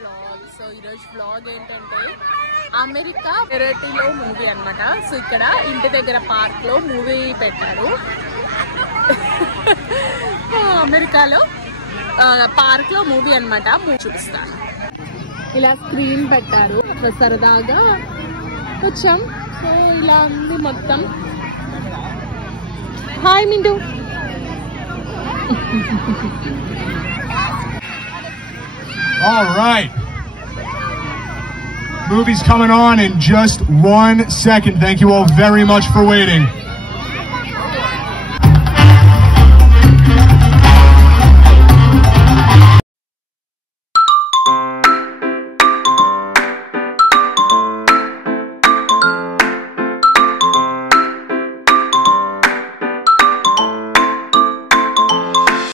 Blog. So ఈరోజు బ్లాగ్ ఏంటంటే అమెరికా వెరైటీలో మూవీ అనమాట. సో ఇక్కడ ఇంటి దగ్గర పార్క్ లో మూవీ పెట్టారు. అమెరికాలో పార్క్ లో మూవీ అనమాట. చూపిస్తాను. ఇలా స్క్రీన్ పెట్టారు. అట్లా సరదాగా వచ్చాం. సో ఇలా ఉంది మొత్తం. హాయ్ Mintu. All right. Movie's coming on in just 1 second. Thank you all very much for waiting.